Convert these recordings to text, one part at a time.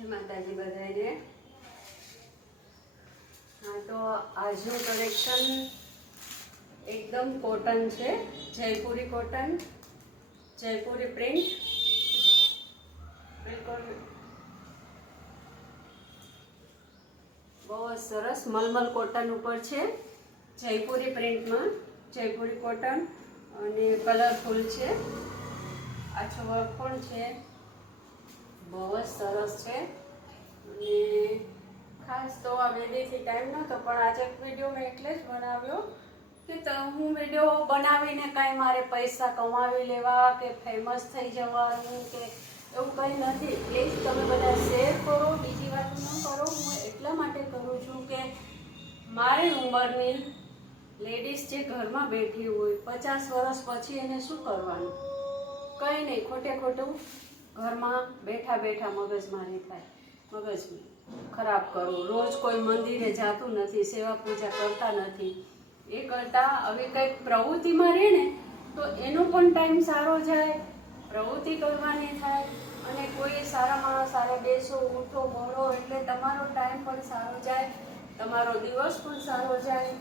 જય માતાજી બધાને। हाँ तो આજનું કલેક્શન एकदम कॉटन છે, जयपुरी कॉटन, जयपुरी प्रिंट, बिल्कुल बहुत सरस मलमल कॉटन ऊपर છે, जयपुरी प्रिंट में जयपुरी कॉटन અને कलरफुल છે, આછો વર્ક પણ છે, બહુ જ સરસ છે। અને ખાસ તો આ વેદીથી ટાઈમ નહોતો પણ આજે વિડીયો મેં એટલે જ બનાવ્યો કે હું વિડીયો બનાવીને કાંઈ મારે પૈસા કમાવી લેવા કે ફેમસ થઈ જવાનું કે એવું કંઈ નથી। પ્લીઝ તમે બધા શેર કરો, બીજી વાત ન કરો। હું એટલા માટે કરું છું કે મારી ઉંમરની લેડીઝ જે ઘરમાં બેઠી હોય 50 વર્ષ પછી એને શું કરવાનું, કંઈ નહીં, ખોટે ખોટું ઘરમાં બેઠા બેઠા મગજમારી થાય, મગજ ખરાબ કરો, રોજ કોઈ મંદિરે જાતું નથી, સેવા પૂજા કરતા નથી, એ કરતાં હવે કંઈક પ્રવૃત્તિમાં રહે ને તો એનો પણ ટાઈમ સારો જાય, પ્રવૃત્તિ કરવાની થાય અને કોઈ સારા માણસ સારા બેસો ઉઠો બોલો એટલે તમારો ટાઈમ પણ સારો જાય, તમારો દિવસ પણ સારો જાય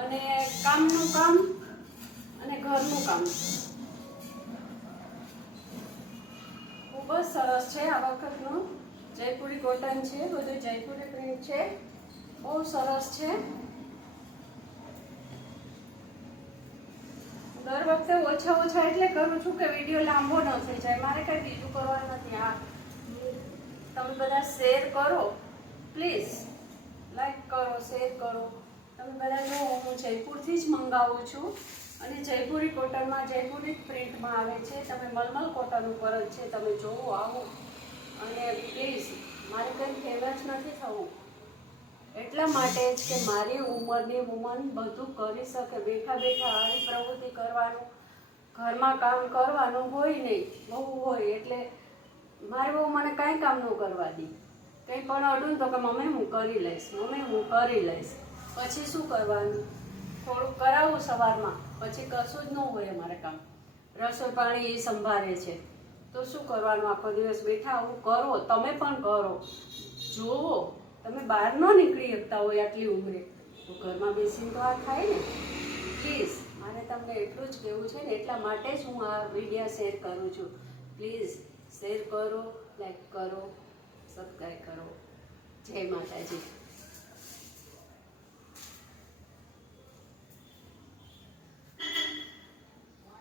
અને કામનું કામ અને ઘરનું કામ। ખૂબ જ સરસ છે આ વખતનું जयपुरी कॉटन है, બધું जयपुरी प्रिंट है, बहुत सरस है। दर वखते ओछा ओछा એટલે કરું છું કે વિડિયો લાંબો ન થઈ જાય, મારે કઈ બીજું કરવાનું નથી। આ તમે બધા શેર કરો, પ્લીઝ લાઈક કરો, શેર કરો। તમે બધા જો હું જયપુરથી જ મંગાવું છું અને જયપુરી કોટનમાં જયપુરી પ્રિન્ટમાં આવે છે, તમે મલમલ કોટન ઉપર જ છે, તમે જોવો આવો અને પ્લીઝ મારે કંઈ ફેમસ નથી થવું, એટલા માટે જ કે મારી ઉંમરની વુમન બધું કરી શકે, બેઠા બેઠા આવી પ્રવૃત્તિ કરવાનું, ઘરમાં કામ કરવાનું હોય નહીં, બહુ હોય એટલે મારી બહુ મને કાંઈ કામ ન કરવા દે, કંઈ પણ અડું તો કે મમ્મી હું કરી લઈશ, મમ્મી હું કરી લઈશ, પછી શું કરવાનું, થોડુંક કરાવું સવારમાં, પછી કશું જ ન હોય અમારે કામ, રસોઈ પાણી એ સંભાળે છે, તો શું કરવાનું, આખો દિવસ બેઠા આવું કરો, તમે પણ કરો, જોવો, તમે બહાર ન નીકળી શકતા હોય આટલી ઉંમરે તો ઘરમાં બેસીને તો આ થાય ને। પ્લીઝ મારે તમને એટલું જ કહેવું છે ને, એટલા માટે જ હું આ વિડીયો શેર કરું છું। પ્લીઝ શેર કરો, લાઈક કરો, સબસ્ક્રાઈબ કરો। જય માતાજી।